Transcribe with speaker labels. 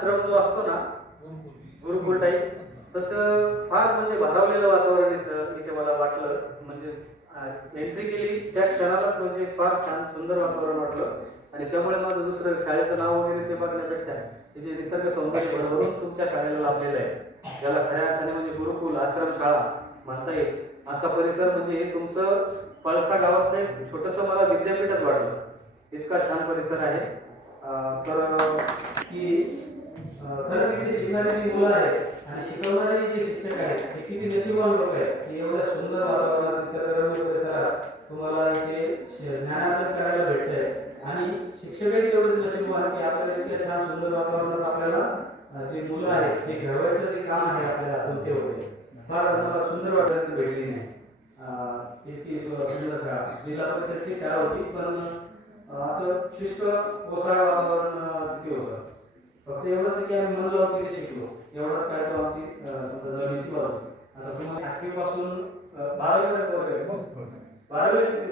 Speaker 1: आश्रम जो असतो ना गुरुकुल टाईप तसं फार म्हणजे भारावलेलं वातावरण इथं इथे मला वाटलं. म्हणजे एंट्री केली त्या क्षणालाच म्हणजे फार छान सुंदर वातावरण वाटलं. आणि त्यामुळे माझं दुसरं शाळेचं नाव वगैरे ते बघण्यापेक्षा तिचे निसर्ग सौंदर्य भरभरून तुमच्या शाळेला लाभलेलं आहे. ज्याला खऱ्या अर्थाने म्हणजे गुरुकुल आश्रम शाळा म्हणता येईल. असा परिसर म्हणजे हे तुमचं पळसा गावातलं एक छोटंसं मला विद्यापीठच वाटलं. इतका छान परिसर आहे. तर की खरंच इथे शिकणारी जी मुलं आहेत आणि शिकवणारे जे शिक्षक आहेत हे किती नशिबान लोक आहेत. की एवढ्या सुंदर वातावरणात निसर्गरम्य परिसरात तुम्हाला इथे ज्ञानार्जन करायला भेटतंय. आणि शिक्षकही तेवढंच नशिबान की आपल्याला इतक्या छान सुंदर वातावरणात आपल्याला जे मुलं आहेत ते घडवायचं जे काम आहे आपल्याला आपण ते होते. फार मला सुंदर वाटत ती भेटली नाही. अं, इतकी सुंदर शाळा. जिल्हा परिषदची शाळा होती पण असं शिष्ट कोसाळ वातावरण तिथे होतं. फक्त एवढंच की आम्ही मन लावून तिथे शिकलो. एवढाच काय तो आमची समजा जमिनीची बाजू आता तुम्हाला आठवी पासून बारावी पर्यंत वगैरे बारावी आहेत?